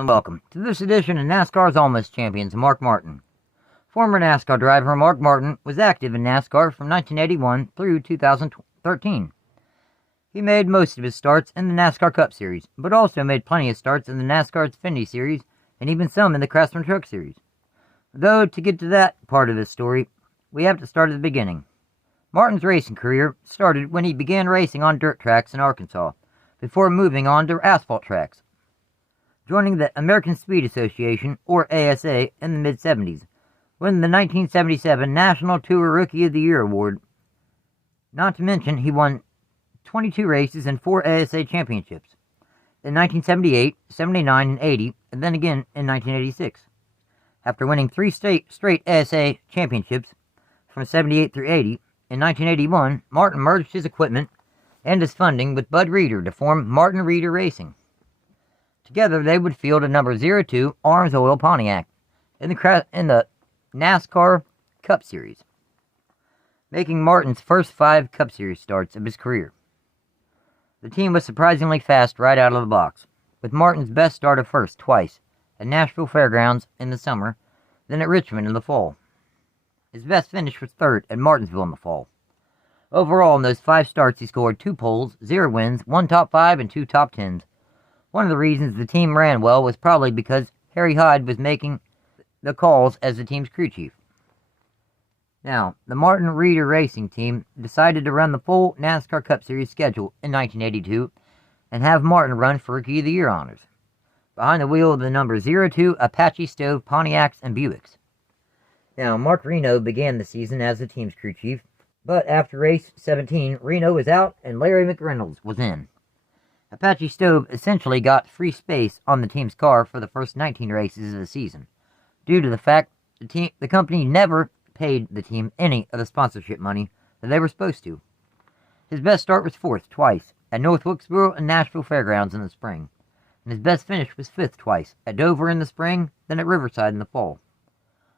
And welcome to this edition of NASCAR's Almost Champions, Mark Martin. Former NASCAR driver Mark Martin was active in NASCAR from 1981 through 2013. He made most of his starts in the NASCAR Cup Series, but also made plenty of starts in the NASCAR's Xfinity Series and even some in the Craftsman Truck Series. Though, to get to that part of this story, we have to start at the beginning. Martin's racing career started when he began racing on dirt tracks in Arkansas, before moving on to asphalt tracks, joining the American Speed Association, or ASA, in the mid-70s, winning the 1977 National Tour Rookie of the Year award. Not to mention, he won 22 races and 4 ASA championships, in 1978, 79, and 80, and then again in 1986. After winning 3 straight ASA championships from 78 through 80, in 1981, Martin merged his equipment and his funding with Bud Reeder to form Martin Reeder Racing. Together, they would field a number 02 Arms Oil Pontiac in the NASCAR Cup Series, making Martin's first 5 Cup Series starts of his career. The team was surprisingly fast right out of the box, with Martin's best start of first twice at Nashville Fairgrounds in the summer, then at Richmond in the fall. His best finish was third at Martinsville in the fall. Overall, in those 5 starts, he scored 2 poles, 0 wins, 1 top 5, and 2 top 10s. One of the reasons the team ran well was probably because Harry Hyde was making the calls as the team's crew chief. Now, the Martin Reeder Racing team decided to run the full NASCAR Cup Series schedule in 1982 and have Martin run for Rookie of the Year honors, behind the wheel of the number 02 Apache Stove Pontiacs and Buicks. Now, Mark Reno began the season as the team's crew chief, but after race 17, Reno was out and Larry McReynolds was in. Apache Stove essentially got free space on the team's car for the first 19 races of the season, due to the fact the company never paid the team any of the sponsorship money that they were supposed to. His best start was 4th twice at North Wilkesboro and Nashville Fairgrounds in the spring, and his best finish was 5th twice at Dover in the spring, then at Riverside in the fall.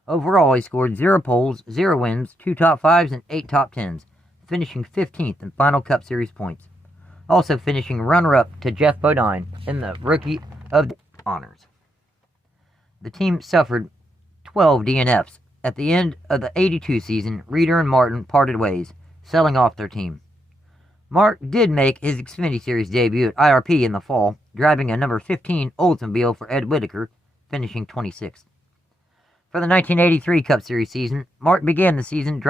Overall, he scored 0 poles, 0 wins, 2 top 5s, and 8 top 10s, finishing 15th in final Cup Series points, also finishing runner-up to Jeff Bodine in the Rookie of the honors. The team suffered 12 DNFs. At the end of the 82 season, Reeder and Martin parted ways, selling off their team. Mark did make his Xfinity Series debut at IRP in the fall, driving a number 15 Oldsmobile for Ed Whitaker, finishing 26th. For the 1983 Cup Series season, Mark began the season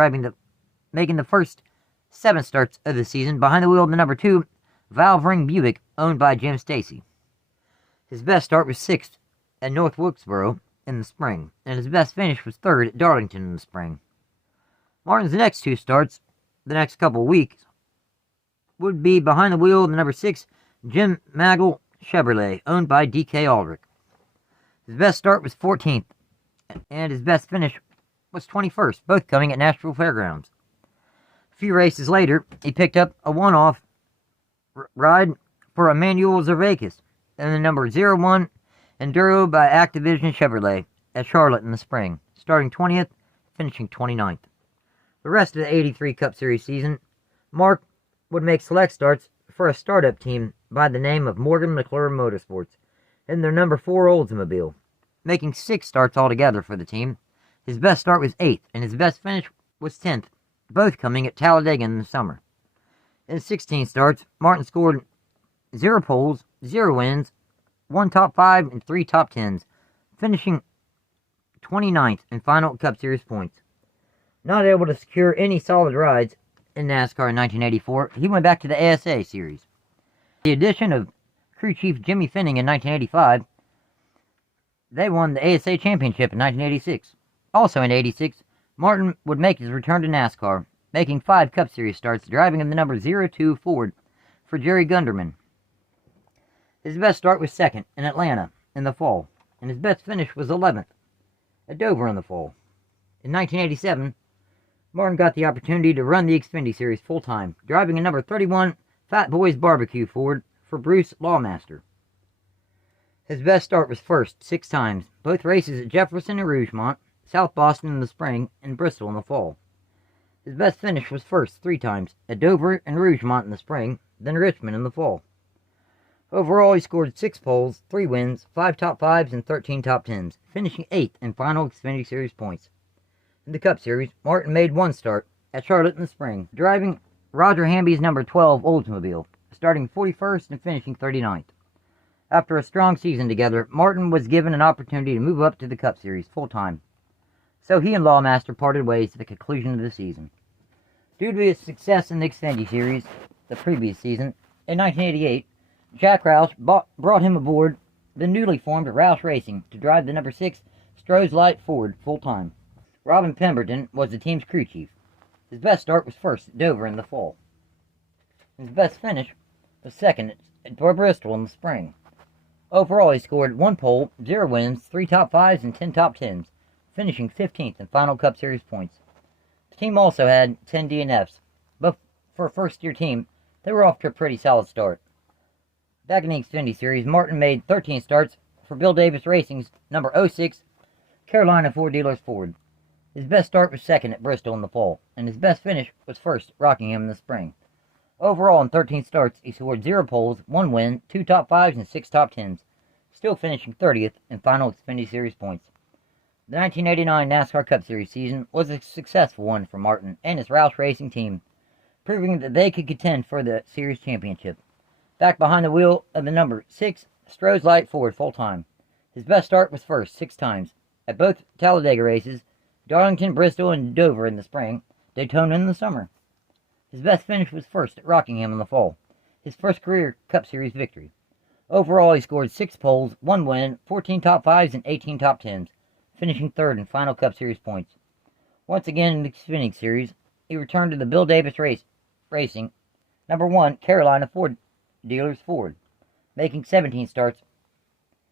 making the first 7 starts of the season behind the wheel of the number 2 Valve Ring Buick, owned by Jim Stacy. His best start was 6th at North Wilkesboro in the spring, and his best finish was 3rd at Darlington in the spring. Martin's next 2 starts, the next couple of weeks, would be behind the wheel of the number 6 Jim Maggle Chevrolet, owned by D.K. Aldrich. His best start was 14th, and his best finish was 21st, both coming at Nashville Fairgrounds. A few races later, he picked up a one-off ride for Emmanuel Zervakis in the number 01 Enduro by Activision Chevrolet at Charlotte in the spring, starting 20th, finishing 29th. The rest of the 83 Cup Series season, Mark would make select starts for a startup team by the name of Morgan McClure Motorsports in their number 4 Oldsmobile, making 6 starts altogether for the team. His best start was 8th, and his best finish was 10th, both coming at Talladega in the summer. In 16 starts, Martin scored 0 poles, 0 wins, 1 top 5, and 3 top 10s, finishing 29th in final Cup Series points. Not able to secure any solid rides in NASCAR in 1984, he went back to the ASA Series. The addition of crew chief Jimmy Finning in 1985, they won the ASA Championship in 1986. Also in 86, Martin would make his return to NASCAR, making 5 Cup Series starts, driving in the number 02 Ford for Jerry Gunderman. His best start was 2nd in Atlanta in the fall, and his best finish was 11th at Dover in the fall. In 1987, Martin got the opportunity to run the Xfinity Series full-time, driving a number 31 Fat Boys Barbecue Ford for Bruce Lawmaster. His best start was 1st 6 times, both races at Jefferson and Rougemont, South Boston in the spring, and Bristol in the fall. His best finish was 1st 3 times, at Dover and Rougemont in the spring, then Richmond in the fall. Overall, he scored 6 poles, 3 wins, 5 top 5s, and 13 top 10s, finishing 8th in final Xfinity Series points. In the Cup Series, Martin made 1 start at Charlotte in the spring, driving Roger Hamby's number 12 Oldsmobile, starting 41st and finishing 39th. After a strong season together, Martin was given an opportunity to move up to the Cup Series full-time. So he and Lawmaster parted ways at the conclusion of the season. Due to his success in the Xfinity Series the previous season, in 1988, Jack Roush brought him aboard the newly formed Roush Racing to drive the number 6 Stroh's Light Ford full-time. Robin Pemberton was the team's crew chief. His best start was first at Dover in the fall. His best finish was second at Bristol in the spring. Overall, he scored 1 pole, 0 wins, 3 top 5s, and 10 top 10s, finishing 15th in final Cup Series points. The team also had 10 DNFs, but for a first-year team, they were off to a pretty solid start. Back in the Xfinity Series, Martin made 13 starts for Bill Davis Racing's number 06 Carolina Ford Dealers Ford. His best start was second at Bristol in the fall, and his best finish was first at Rockingham in the spring. Overall, in 13 starts, he scored 0 poles, 1 win, 2 top 5s, and 6 top 10s, still finishing 30th in final Xfinity Series points. The 1989 NASCAR Cup Series season was a successful one for Martin and his Roush Racing team, proving that they could contend for the Series championship. Back behind the wheel of the number 6 Stroh's Light Ford full-time. His best start was first 6 times at both Talladega races, Darlington, Bristol, and Dover in the spring, Daytona in the summer. His best finish was first at Rockingham in the fall, his first career Cup Series victory. Overall, he scored 6 poles, 1 win, 14 top 5s, and 18 top 10s, finishing 3rd in final Cup Series points. Once again in the Xfinity Series, he returned to the Bill Davis Racing number 1 Carolina Ford Dealers Ford, making 17 starts.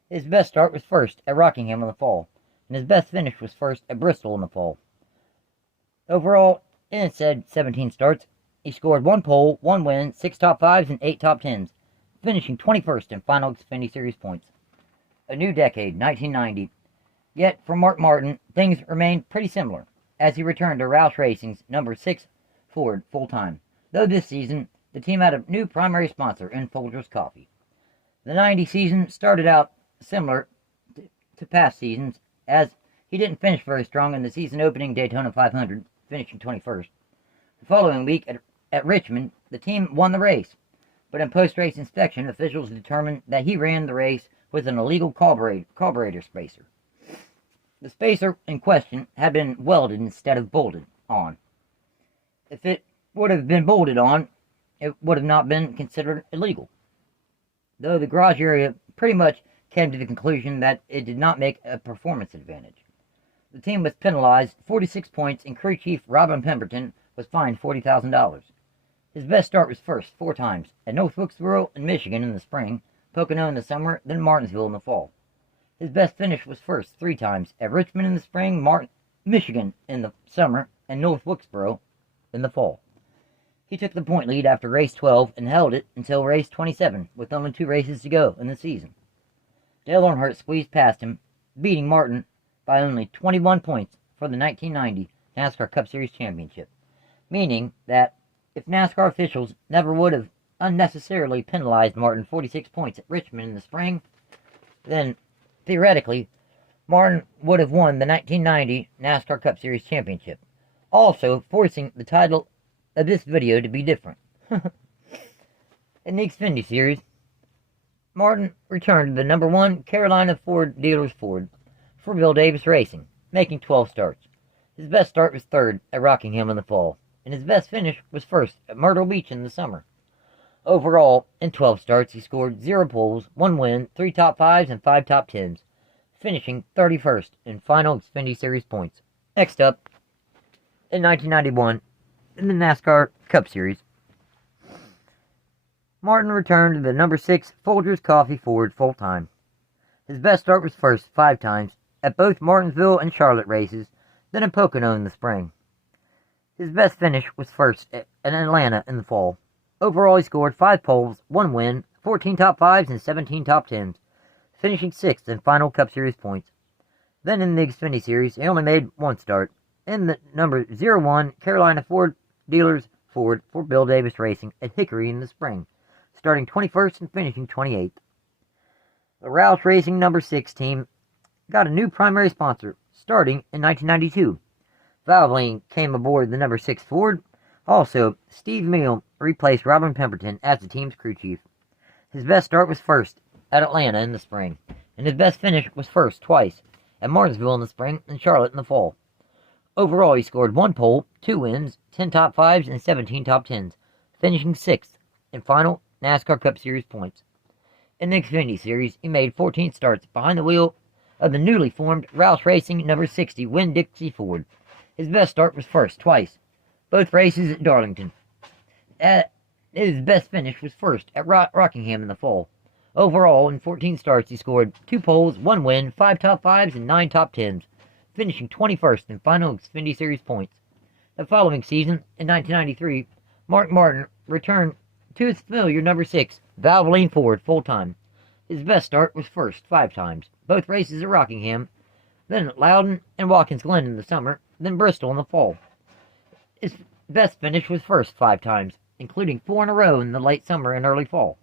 His best start was first at Rockingham in the fall, and his best finish was first at Bristol in the fall. Overall, in said 17 starts, he scored 1 pole, 1 win, 6 top 5s, and 8 top 10s, finishing 21st in final Xfinity Series points. A new decade, 1990. Yet, for Mark Martin, things remained pretty similar, as he returned to Roush Racing's number 6 Ford full-time, though this season, the team had a new primary sponsor in Folgers Coffee. The 90 season started out similar to past seasons, as he didn't finish very strong in the season-opening Daytona 500, finishing 21st. The following week at Richmond, the team won the race, but in post-race inspection, officials determined that he ran the race with an illegal carburetor spacer. The spacer in question had been welded instead of bolted on. If it would have been bolted on, it would have not been considered illegal, though the garage area pretty much came to the conclusion that it did not make a performance advantage. The team was penalized 46 points, and crew chief Robin Pemberton was fined $40,000. His best start was first 4 times at North Wilkesboro in Michigan in the spring, Pocono in the summer, then Martinsville in the fall. His best finish was first 3 times at Richmond in the spring, Michigan in the summer, and North Wilkesboro in the fall. He took the point lead after race 12 and held it until race 27, with only 2 races to go in the season. Dale Earnhardt squeezed past him, beating Martin by only 21 points for the 1990 NASCAR Cup Series championship, meaning that if NASCAR officials never would have unnecessarily penalized Martin 46 points at Richmond in the spring, then theoretically Martin would have won the 1990 NASCAR Cup Series championship, also forcing the title of this video to be different. In the Xfinity Series, Martin returned to the number 1 Carolina Ford Dealers Ford for Bill Davis Racing, making 12 starts. His best start was 3rd at Rockingham in the fall, and his best finish was first at Myrtle Beach in the summer. Overall, in 12 starts, he scored 0 poles, 1 win, 3 top 5s, and 5 top 10s, finishing 31st in final Xfinity Series points. Next up, in 1991, in the NASCAR Cup Series, Martin returned to the number 6 Folgers Coffee Ford full-time. His best start was first 5 times at both Martinsville and Charlotte races, then in Pocono in the spring. His best finish was first at Atlanta in the fall. Overall, he scored 5 poles, 1 win, 14 top 5s, and 17 top 10s, finishing 6th in final Cup Series points. Then in the Xfinity Series, he only made 1 start, in the number 01 Carolina Ford Dealers Ford for Bill Davis Racing at Hickory in the spring, starting 21st and finishing 28th. The Roush Racing number 6 team got a new primary sponsor starting in 1992. Valvoline came aboard the number 6 Ford. Also, Steve Meal replaced Robin Pemberton as the team's crew chief. His best start was first at Atlanta in the spring, and his best finish was first twice at Martinsville in the spring and Charlotte in the fall. Overall, he scored 1 pole, 2 wins, 10 top 5s, and 17 top 10s, finishing 6th in final NASCAR Cup Series points. In the Xfinity Series, he made 14 starts behind the wheel of the newly formed Roush Racing number 60 Winn-Dixie Ford. His best start was first twice, both races at Darlington. His best finish was first at Rockingham in the fall. Overall, in 14 starts, he scored 2 poles, 1 win, 5 top 5s, and 9 top 10s, finishing 21st in final Xfinity Series points. The following season, in 1993, Mark Martin returned to his familiar number 6 Valvoline Ford full-time. His best start was first 5 times, both races at Rockingham, then at Loudon and Watkins Glen in the summer, then Bristol in the fall. His best finish was first 5 times, including 4 in a row in the late summer and early fall,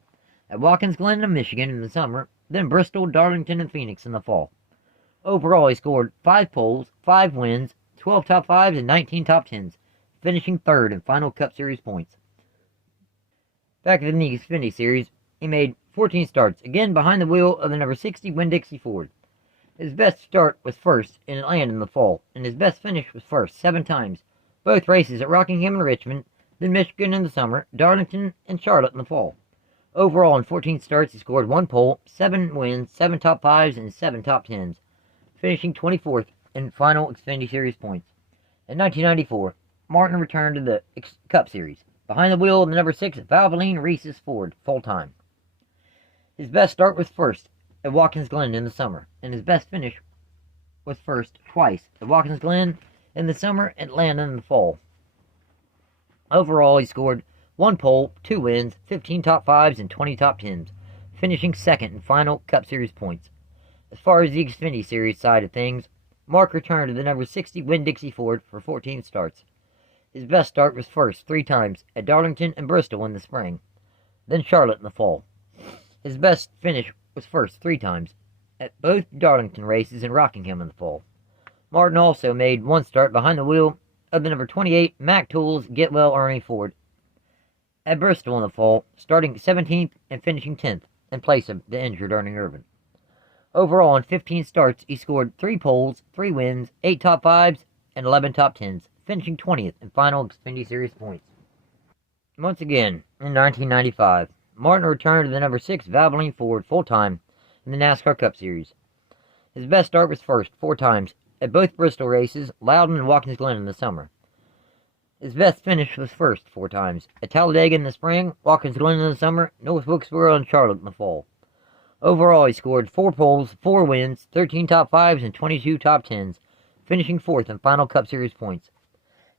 at Watkins Glen and Michigan in the summer, then Bristol, Darlington, and Phoenix in the fall. Overall, he scored 5 poles, 5 wins, 12 top 5s, and 19 top 10s, finishing 3rd in final Cup Series points. Back in the Xfinity Series, he made 14 starts, again behind the wheel of the number 60 Winn-Dixie Ford. His best start was first in Atlanta in the fall, and his best finish was first 7 times, both races at Rockingham and Richmond, then Michigan in the summer, Darlington, and Charlotte in the fall. Overall, in 14 starts, he scored 1 pole, 7 wins, 7 top 5s, and 7 top 10s, finishing 24th in final Xfinity Series points. In 1994, Martin returned to the Cup Series, behind the wheel of the number 6 Valvoline Reese's Ford, full-time. His best start was first at Watkins Glen in the summer, and his best finish was first twice at Watkins Glen in the summer and Atlanta in the fall. Overall, he scored 1 pole, 2 wins, 15 top 5s, and 20 top 10s, finishing 2nd in final Cup Series points. As far as the Xfinity Series side of things, Mark returned to the number 60 Winn-Dixie Ford for 14 starts. His best start was first 3 times at Darlington and Bristol in the spring, then Charlotte in the fall. His best finish was first 3 times at both Darlington races and Rockingham in the fall. Martin also made 1 start behind the wheel of the number 28 Mack Tools Getwell Ernie Ford at Bristol in the fall, starting 17th and finishing 10th in place of the injured Ernie Irvin. Overall, in 15 starts, he scored 3 poles, 3 wins, 8 top 5s, and 11 top 10s, finishing 20th in final Xfinity Series points. Once again, in 1995, Martin returned to the number 6 Valvoline Ford full-time in the NASCAR Cup Series. His best start was first 4 times at both Bristol races, Loudon and Watkins Glen in the summer. His best finish was first 4 times at Talladega in the spring, Watkins Glen in the summer, North Wilkesboro, and Charlotte in the fall. Overall, he scored 4 poles, 4 wins, 13 top 5s, and 22 top 10s, finishing 4th in final Cup Series points.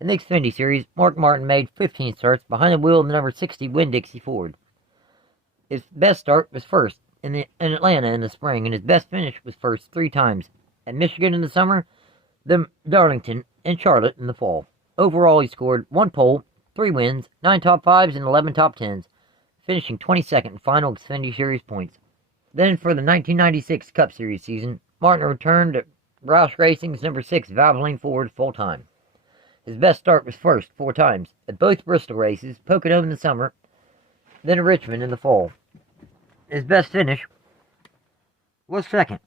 In the Xfinity Series, Mark Martin made 15 starts behind the wheel of the number 60 Winn-Dixie Ford. His best start was first in Atlanta in the spring, and his best finish was first 3 times at Michigan in the summer, then Darlington, and Charlotte in the fall. Overall, he scored 1 pole, 3 wins, 9 top 5s, and 11 top 10s, finishing 22nd in final Xfinity Series points. Then, for the 1996 Cup Series season, Martin returned to Roush Racing's number 6 Valvoline Ford full-time. His best start was first 4 times at both Bristol races, Pocono in the summer, then at Richmond in the fall. His best finish was second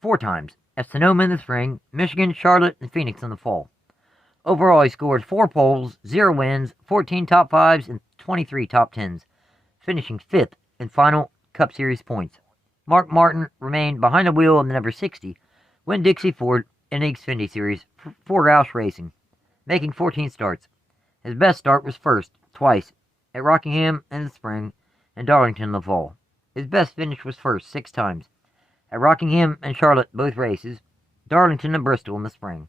4 times at Sonoma in the spring, Michigan, Charlotte, and Phoenix in the fall. Overall, he scored 4 poles, 0 wins, 14 top 5s, and 23 top 10s, finishing 5th in final Cup Series points. Mark Martin remained behind the wheel of the number 60 Winn-Dixie Ford in the Xfinity Series for Roush Racing, making 14 starts. His best start was first, twice, at Rockingham in the spring and Darlington in the fall. His best finish was first 6 times, at Rockingham and Charlotte both races, Darlington and Bristol in the spring.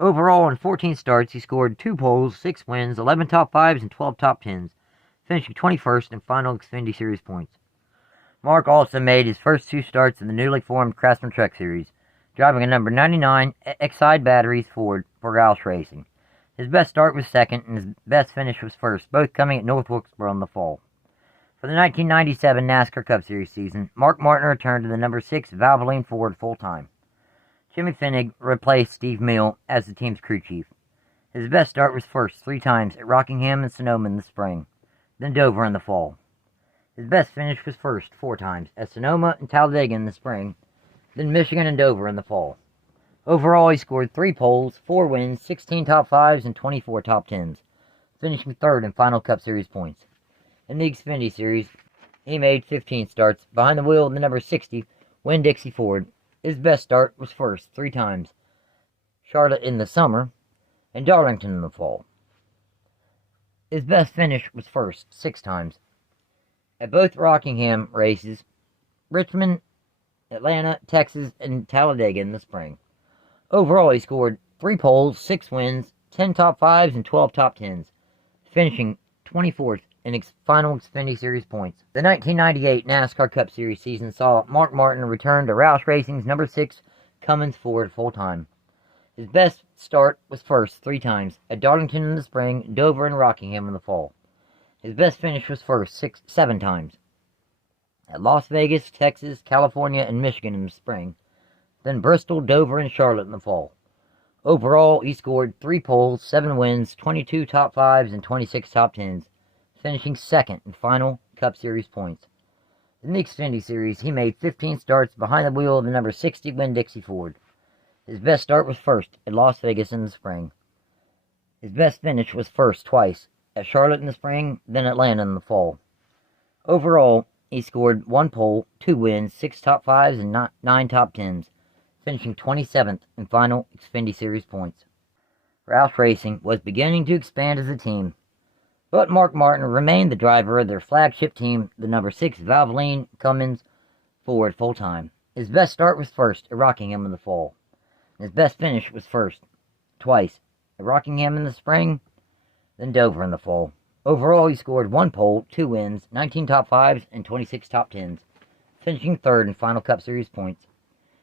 Overall, in 14 starts, he scored 2 poles, 6 wins, 11 top 5s, and 12 top 10s, finishing 21st in final Xfinity Series points. Mark also made his first 2 starts in the newly formed Craftsman Truck Series, driving a number 99 Exide Batteries Ford for Roush Racing. His best start was second, and his best finish was first, both coming at North Wilkesboro in the fall. For the 1997 NASCAR Cup Series season, Mark Martin returned to the number 6 Valvoline Ford full-time. Jimmy Finnig replaced Steve Mill as the team's crew chief. His best start was first 3 times at Rockingham and Sonoma in the spring, then Dover in the fall. His best finish was first 4 times at Sonoma and Talladega in the spring, then Michigan and Dover in the fall. Overall, he scored 3 poles, 4 wins, 16 top 5s, and 24 top 10s, finishing 3rd in final Cup Series points. In the Xfinity Series, he made 15 starts behind the wheel of the number 60 Winn-Dixie Ford. His best start was first 3 times, Charlotte in the summer and Darlington in the fall. His best finish was first 6 times at both Rockingham races, Richmond, Atlanta, Texas, and Talladega in the spring. Overall, he scored 3 poles, 6 wins, 10 top 5s, and 12 top 10s, finishing 24th in final Xfinity Series points. The 1998 NASCAR Cup Series season saw Mark Martin return to Roush Racing's number 6 Cummins Ford full-time. His best start was first 3 times at Darlington in the spring, Dover, and Rockingham in the fall. His best finish was first 7 times at Las Vegas, Texas, California, and Michigan in the spring, then Bristol, Dover, and Charlotte in the fall. Overall, he scored 3 poles, 7 wins, 22 top 5s, and 26 top 10s, finishing 2nd in final Cup Series points. In the Xfinity Series, he made 15 starts behind the wheel of the number 60 Winn-Dixie Ford. His best start was first at Las Vegas in the spring. His best finish was first twice at Charlotte in the spring, then Atlanta in the fall. Overall, he scored 1 pole, 2 wins, 6 top 5s, and 9 top 10s, finishing 27th in final Xfinity Series points. Roush Racing was beginning to expand as a team, but Mark Martin remained the driver of their flagship team, the number 6 Valvoline Cummins Ford full-time. His best start was first at Rockingham in the fall. His best finish was first twice at Rockingham in the spring, then Dover in the fall. Overall, he scored 1 pole, 2 wins, 19 top 5s, and 26 top 10s, finishing 3rd in final Cup Series points.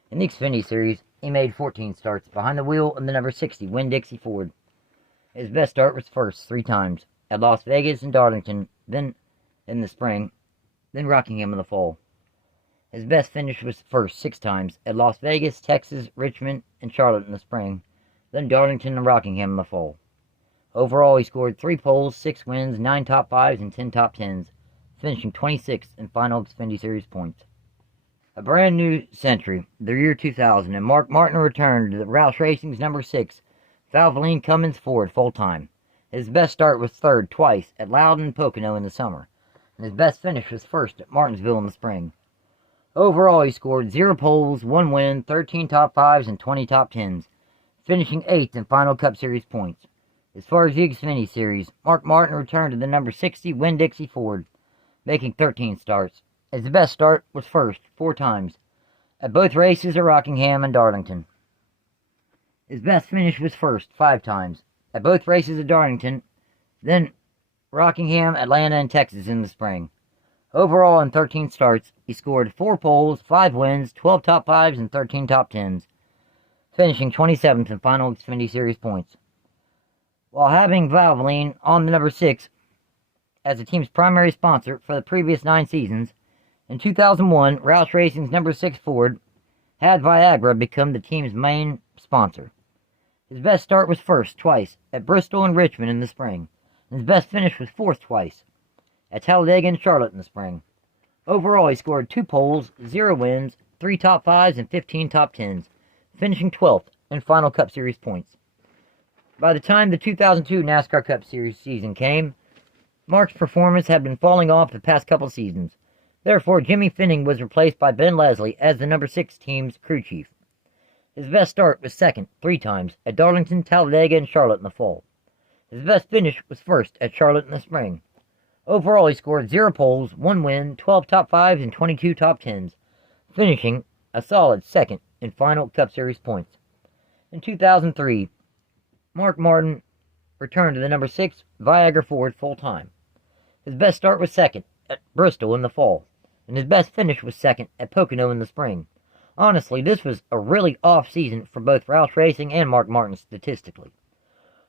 In the Xfinity Series, he made 14 starts behind the wheel of the number 60 Winn-Dixie Ford. His best start was first 3 times at Las Vegas and Darlington, then in the spring, then Rockingham in the fall. His best finish was first 6 times at Las Vegas, Texas, Richmond, and Charlotte in the spring, then Darlington and Rockingham in the fall. Overall, he scored 3 poles, 6 wins, 9 top 5s, and 10 top 10s, finishing 26th in final Xfinity Series points. A brand new century, the year 2000, and Mark Martin returned to the Roush Racing's number 6 Valvoline Cummins Ford full-time. His best start was 3rd twice at Loudon and Pocono in the summer, and his best finish was first at Martinsville in the spring. Overall, he scored 0 poles, 1 win, 13 top 5s, and 20 top 10s, finishing 8th in final Cup Series points. As far as the Xfinity Series, Mark Martin returned to the number 60 Winn-Dixie Ford, making 13 starts. His best start was first 4 times at both races at Rockingham and Darlington. His best finish was first 5 times at both races at Darlington, then Rockingham, Atlanta, and Texas in the spring. Overall, in 13 starts, he scored 4 poles, 5 wins, 12 top 5s, and 13 top 10s, finishing 27th in final Xfinity Series points. While having Valvoline on the number 6 as the team's primary sponsor for the previous 9 seasons, in 2001, Roush Racing's number 6 Ford had Viagra become the team's main sponsor. His best start was first twice at Bristol and Richmond in the spring, and his best finish was 4th twice at Talladega and Charlotte in the spring. Overall, he scored 2 poles, 0 wins, 3 top 5s, and 15 top 10s, finishing 12th in final Cup Series points. By the time the 2002 NASCAR Cup Series season came, Mark's performance had been falling off the past couple seasons. Therefore, Jimmy Finning was replaced by Ben Leslie as the number 6 team's crew chief. His best start was 2nd 3 times at Darlington, Talladega, and Charlotte in the fall. His best finish was first at Charlotte in the spring. Overall, he scored 0 poles, 1 win, 12 top 5s, and 22 top 10s, finishing a solid 2nd in final Cup Series points. In 2003, Mark Martin returned to the number 6 Viagra Ford full-time. His best start was 2nd at Bristol in the fall, and his best finish was 2nd at Pocono in the spring. Honestly, this was a really off season for both Roush Racing and Mark Martin statistically.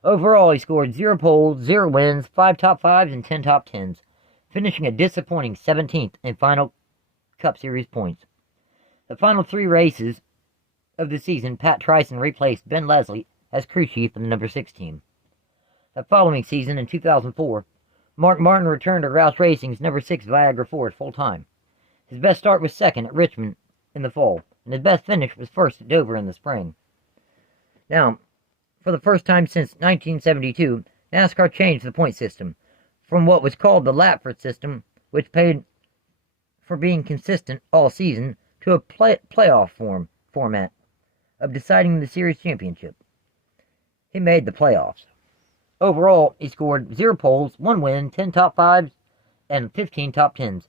Overall, he scored 0 poles, 0 wins, 5 top 5s, and 10 top 10s, finishing a disappointing 17th in final Cup Series points. The final 3 races of the season, Pat Tryson replaced Ben Leslie as crew chief in the number 6 team. The following season, in 2004, Mark Martin returned to Roush Racing's number 6 Viagra Ford full-time. His best start was second at Richmond in the fall, and his best finish was first at Dover in the spring. Now, for the first time since 1972, NASCAR changed the point system from what was called the Lapford system, which paid for being consistent all season, to a playoff format of deciding the series championship. He made the playoffs. Overall, he scored 0 poles, 1 win, 10 top 5s, and 15 top 10s,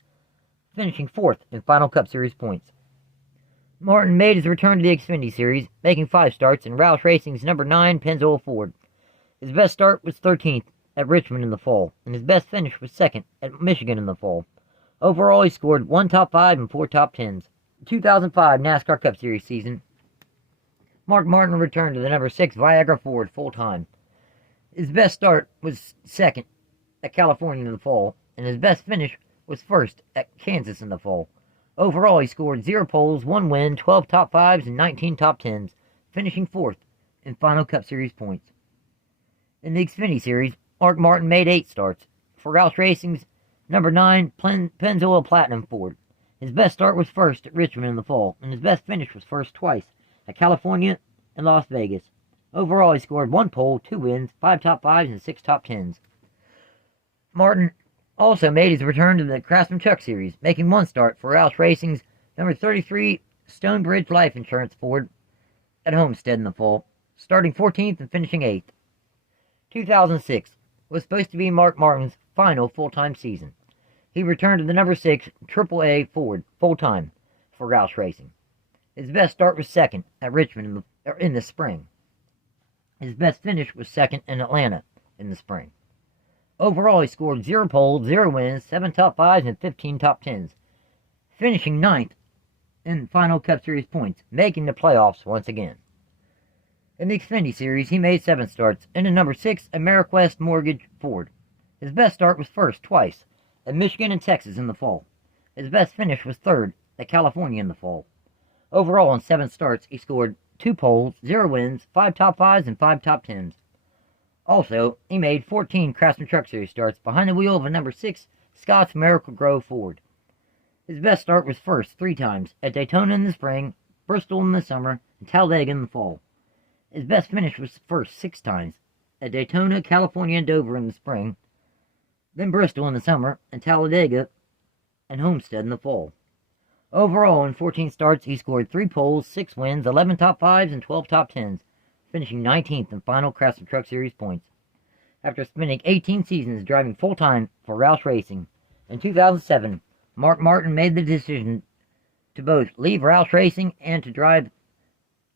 finishing 4th in final Cup Series points. Martin made his return to the Xfinity Series, making 5 starts in Roush Racing's number 9 Pennzoil Ford. His best start was 13th at Richmond in the fall, and his best finish was 2nd at Michigan in the fall. Overall, he scored 1 top 5 and 4 top 10s. The 2005 NASCAR Cup Series season, Mark Martin returned to the number 6 Viagra Ford full-time. His best start was 2nd at California in the fall, and his best finish was 1st at Kansas in the fall. Overall, he scored 0 poles, 1 win, 12 top 5s, and 19 top 10s, finishing 4th in final Cup Series points. In the Xfinity Series, Mark Martin made 8 starts for Roush Racing's number 9 Pennzoil Platinum Ford. His best start was 1st at Richmond in the fall, and his best finish was 1st twice at California and Las Vegas. Overall, he scored 1 pole, 2 wins, 5 top 5s, and 6 top 10s. Martin also made his return to the Craftsman Truck Series, making 1 start for Roush Racing's number 33 Stonebridge Life Insurance Ford at Homestead in the fall, starting 14th and finishing 8th. 2006 was supposed to be Mark Martin's final full-time season. He returned to the number 6 AAA Ford full-time for Roush Racing. His best start was 2nd at Richmond in the spring. His best finish was 2nd in Atlanta in the spring. Overall, he scored 0 poles, 0 wins, 7 top 5s, and 15 top 10s, finishing 9th in final Cup Series points, making the playoffs once again. In the Xfinity Series, he made 7 starts in the number 6 AmeriQuest Mortgage Ford. His best start was 1st twice at Michigan and Texas in the fall. His best finish was 3rd at California in the fall. Overall, in 7 starts, he scored 2 poles, 0 wins, 5 top 5s, and 5 top 10s. Also, he made 14 Craftsman Truck Series starts behind the wheel of a number 6 Scott's Miracle Grow Ford. His best start was 1st 3 times at Daytona in the spring, Bristol in the summer, and Talladega in the fall. His best finish was 1st 6 times at Daytona, California, and Dover in the spring, then Bristol in the summer, and Talladega and Homestead in the fall. Overall, in 14 starts, he scored 3 poles, 6 wins, 11 top 5s, and 12 top 10s, finishing 19th in final Craftsman Truck Series points. After spending 18 seasons driving full-time for Roush Racing, in 2007, Mark Martin made the decision to both leave Roush Racing and to drive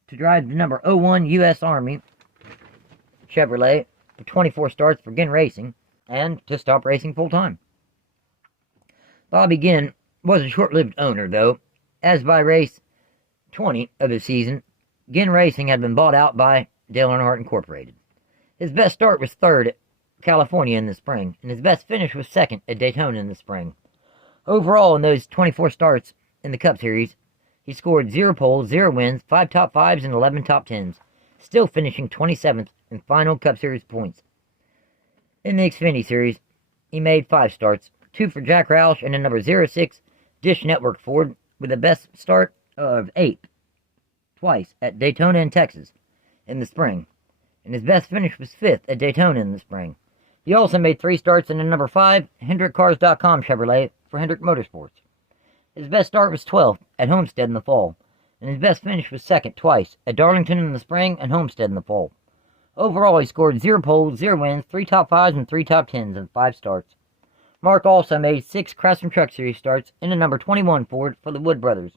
the number 01 U.S. Army Chevrolet for 24 starts for Ginn Racing, and to stop racing full-time. Bobby Ginn was a short-lived owner, though, as by race 20 of the season, Ginn Racing had been bought out by Dale Earnhardt Incorporated. His best start was 3rd at California in the spring, and his best finish was 2nd at Daytona in the spring. Overall, in those 24 starts in the Cup Series, he scored 0 poles, 0 wins, 5 top 5s, and 11 top 10s, still finishing 27th in final Cup Series points. In the Xfinity Series, he made 5 starts, 2 for Jack Roush and a number 06 Dish Network Ford, with a best start of 8th twice at Daytona in Texas in the spring, and his best finish was 5th at Daytona in the spring. He also made 3 starts in the number 5 HendrickCars.com Chevrolet for Hendrick Motorsports. His best start was 12th at Homestead in the fall, and his best finish was 2nd twice at Darlington in the spring and Homestead in the fall. Overall, he scored 0 poles, 0 wins, 3 top 5s, and 3 top 10s in 5 starts. Mark also made 6 Craftsman Truck Series starts in the number 21 Ford for the Wood Brothers.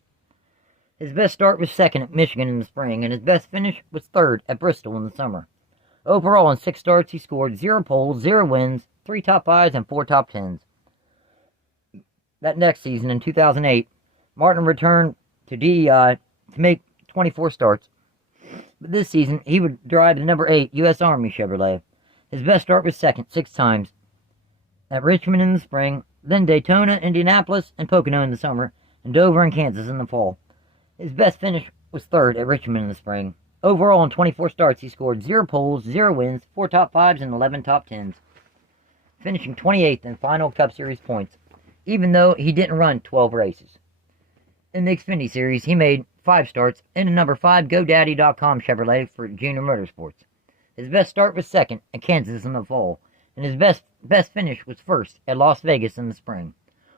His best start was 2nd at Michigan in the spring, and his best finish was 3rd at Bristol in the summer. Overall, in 6 starts, he scored 0 poles, 0 wins, 3 top 5s, and 4 top 10s. That next season, in 2008, Martin returned to DEI to make 24 starts. But this season, he would drive the number 8 U.S. Army Chevrolet. His best start was 2nd 6 times at Richmond in the spring, then Daytona, Indianapolis, and Pocono in the summer, and Dover and Kansas in the fall. His best finish was third at Richmond in the spring. Overall, in 24 starts, he scored 0 poles, 0 wins, 4 top 5s, and 11 top 10s, finishing 28th in final Cup Series points, even though he didn't run 12 races. In the Xfinity Series, he made 5 starts in a number 5 GoDaddy.com Chevrolet for Junior Motorsports. His best start was second at Kansas in the fall, and his best finish was first at Las Vegas in the spring.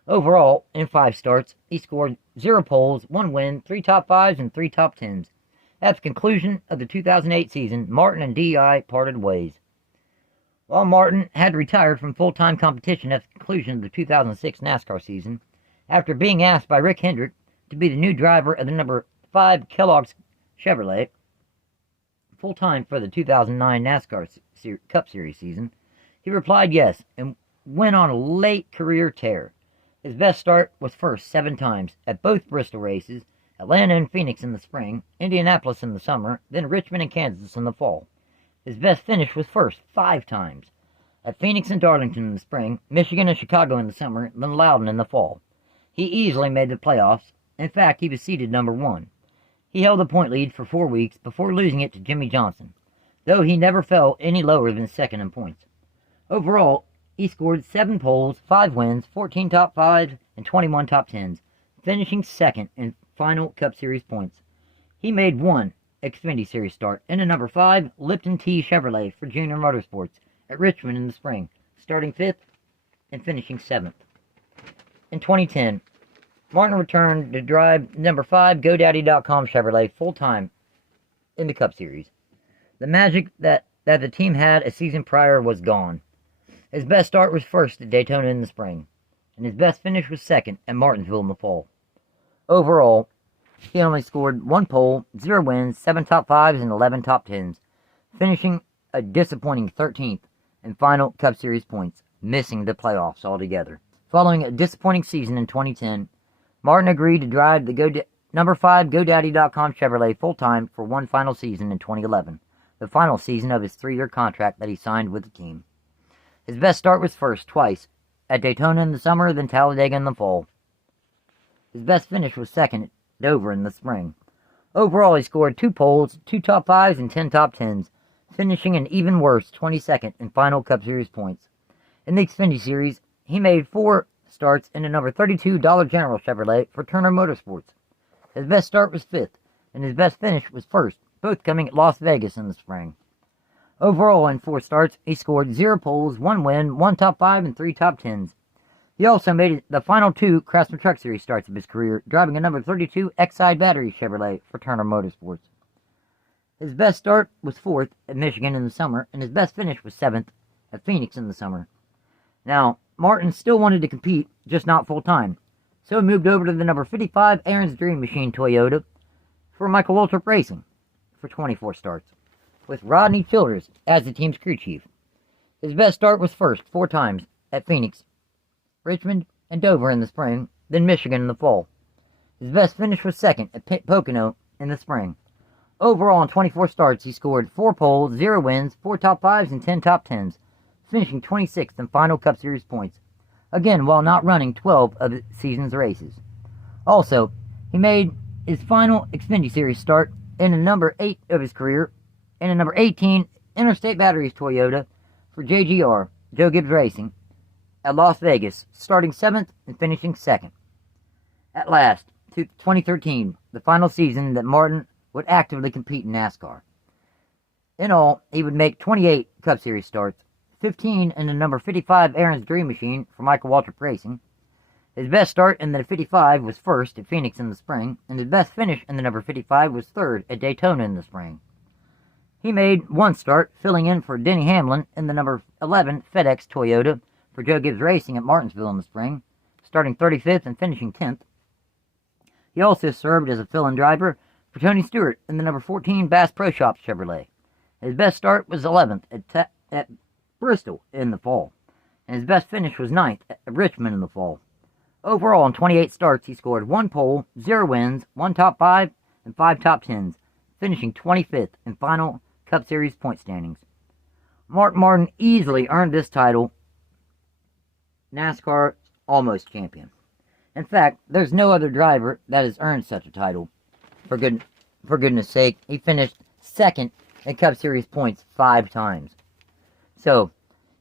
Overall, in 5 starts, he scored 0 poles, 1 win, 3 top 5s, and 3 top 10s. At the conclusion of the 2008 season, Martin and DI parted ways. While Martin had retired from full-time competition at the conclusion of the 2006 NASCAR season, after being asked by Rick Hendrick to be the new driver of the number 5 Kellogg's Chevrolet full-time for the 2009 NASCAR Cup Series season, he replied yes and went on a late career tear. His best start was first 7 times at both Bristol races, Atlanta and Phoenix in the spring, Indianapolis in the summer, then Richmond and Kansas in the fall. His best finish was first 5 times at Phoenix and Darlington in the spring, Michigan and Chicago in the summer, then Loudon in the fall. He easily made the playoffs. In fact, he was seeded number 1. He held the point lead for 4 weeks before losing it to Jimmy Johnson, though he never fell any lower than second in points. Overall, he scored 7 poles, 5 wins, 14 top 5s, and 21 top 10s, finishing second in final Cup Series points. He made 1 Xfinity Series start in a number 5 Lipton T Chevrolet for Junior Motorsports at Richmond in the spring, starting 5th and finishing 7th. In 2010, Martin returned to drive number 5 GoDaddy.com Chevrolet full-time in the Cup Series. The magic that the team had a season prior was gone. His best start was first at Daytona in the spring, and his best finish was second at Martinsville in the fall. Overall, he only scored 1 pole, 0 wins, 7 top 5s, and 11 top 10s, finishing a disappointing 13th in final Cup Series points, missing the playoffs altogether. Following a disappointing season in 2010, Martin agreed to drive the number 5 GoDaddy.com Chevrolet full-time for 1 final season in 2011, the final season of his 3-year contract that he signed with the team. His best start was first twice, at Daytona in the summer, then Talladega in the fall. His best finish was second at Dover in the spring. Overall, he scored 2 poles, 2 top 5s, and 10 top 10s, finishing an even worse 22nd in final Cup Series points. In the Xfinity Series, he made 4 starts in a number 32 Dollar General Chevrolet for Turner Motorsports. His best start was 5th, and his best finish was first, both coming at Las Vegas in the spring. Overall, in 4 starts, he scored 0 poles, 1 win, 1 top 5, and 3 top 10s. He also made the final 2 Craftsman Truck Series starts of his career, driving a number 32 Exide Battery Chevrolet for Turner Motorsports. His best start was 4th at Michigan in the summer, and his best finish was 7th at Phoenix in the summer. Now, Martin still wanted to compete, just not full-time, so he moved over to the number 55 Aaron's Dream Machine Toyota for Michael Waltrip Racing for 24 starts, with Rodney Childers as the team's crew chief. His best start was first 4 times at Phoenix, Richmond, and Dover in the spring, then Michigan in the fall. His best finish was second at Pocono in the spring. Overall, in 24 starts, he scored 4 poles, 0 wins, 4 top 5s, and 10 top 10s, finishing 26th in final Cup Series points, again while not running 12 of the season's races. Also, he made his final Xfinity Series start in a number 8 of his career, in a number 18 Interstate Batteries Toyota for JGR, Joe Gibbs Racing, at Las Vegas, starting 7th and finishing 2nd. At last, 2013, the final season that Martin would actively compete in NASCAR. In all, he would make 28 Cup Series starts, 15 in the number 55 Aaron's Dream Machine for Michael Waltrip Racing. His best start in the 55 was first at Phoenix in the spring, and his best finish in the number 55 was third at Daytona in the spring. He made 1 start, filling in for Denny Hamlin in the number 11 FedEx Toyota for Joe Gibbs Racing at Martinsville in the spring, starting 35th and finishing 10th. He also served as a fill-in driver for Tony Stewart in the number 14 Bass Pro Shops Chevrolet. His best start was 11th at Bristol in the fall, and his best finish was 9th at Richmond in the fall. Overall, in 28 starts, he scored 1 pole, 0 wins, 1 top 5, and 5 top 10s, finishing 25th in final Cup Series point standings. Mark Martin easily earned this title, NASCAR's almost champion. In fact, there's no other driver that has earned such a title. For goodness sake, he finished second in Cup Series points 5 times. So,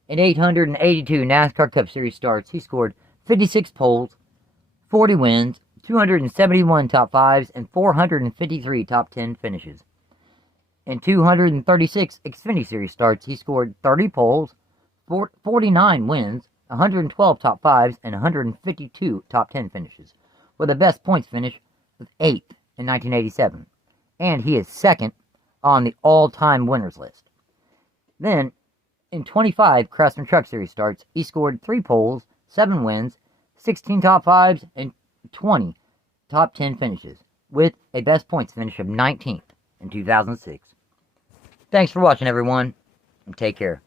in 882 NASCAR Cup Series starts, he scored 56 poles, 40 wins, 271 top 5s, and 453 top 10 finishes. In 236 Xfinity Series starts, he scored 30 poles, 49 wins, 112 top 5s, and 152 top 10 finishes, with the best points finish of 8th in 1987. And he is second on the all-time winners list. Then, in 25 Craftsman Truck Series starts, he scored 3 poles, 7 wins, 16 top 5s, and 20 top 10 finishes, with a best points finish of 19th in 2006. Thanks for watching, everyone, and take care.